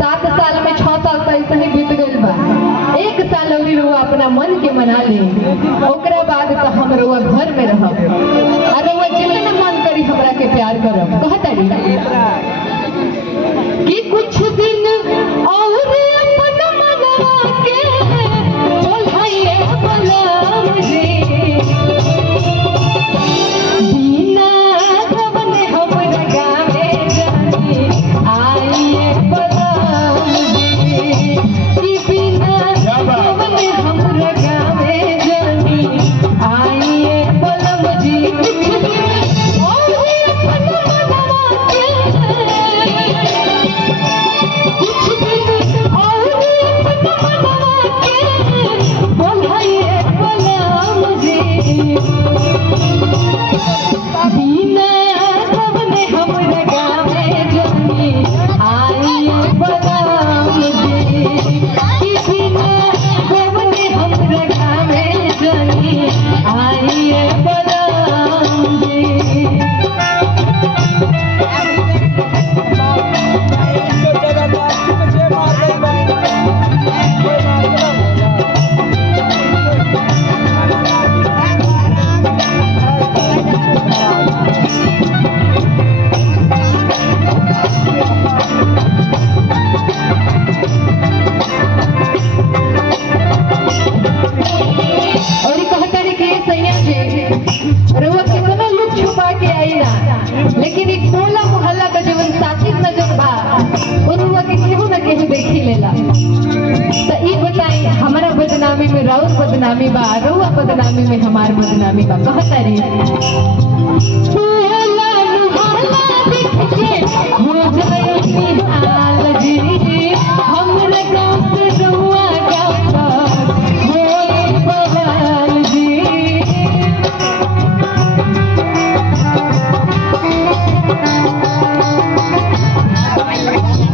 7 साल में 6 साल तो ऐसे ही बीत गइल बा। 1 साल अवरी रउआ अपना मन के मना ली, ओकरा बाद तो हम रउआ घर में रहब और रउआ जितना मन करी हमरा के प्यार करब। कहतारी कि कुछ दिन और अपन मनवा के बोलाइए बलम जी, बिना गवने हमरा गावे जानी आइए बलम जी, कि बिना गवने हमरा गावे जानी आइए बलम जी। कुछ दिन और अपन मनवा के, कुछ दिन और अपन मनवा के बोलाइए बलम जी, बिना गवने हमरा गावे जानी आइए बलम जी, कि बिना गवने हमरा गावे जानी आइए बलम जी। और कहता रे कि सैया जी रउआ कितना लुक छुपा के आई ना, लेकिन एक टोला मोहल्ला का जीवन साथी नजर बा रउआ के केहू न केहू देखी लेला। तो ई बताई हमारा बदनामी में राउर बदनामी बा, रउआ बदनामी में हमार बदनामी बा। कहता रे टोला मोहल्ला देख के हो जाए निहाल जी, हमरा गाँव से रउआ गाँव तक होए बवाल जी।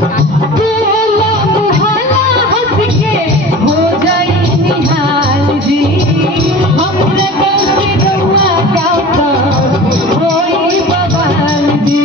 टोला मोहल्ला हंस के हो जाए निहाल जी, हमरा गाँव से रउआ गाँव तक होए बवाल जी।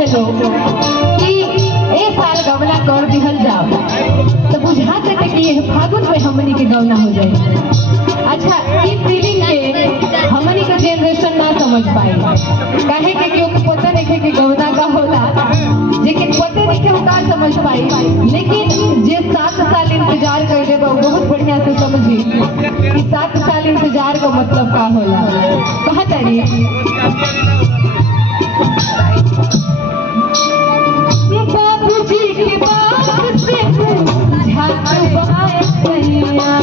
कि ए साल गवना कर दिहल जाओ, तो बुझाते थे कि ये फागुन में हमनी के गवना हो जाए। अच्छा ई फीलिंग के हमनी के जनरेशन ना समझ पाई, काहे के क्योंकि पता नहीं कि गवना का होला, लेकिन पते नहीं कि का समझ पाई। लेकिन जे 7 साल इंतजार कर तो बहुत बढ़िया से समझी कि 7 साल इंतजार का मतलब का होला। कहा तारी बाबूजी की बात से झांक बाए सैया,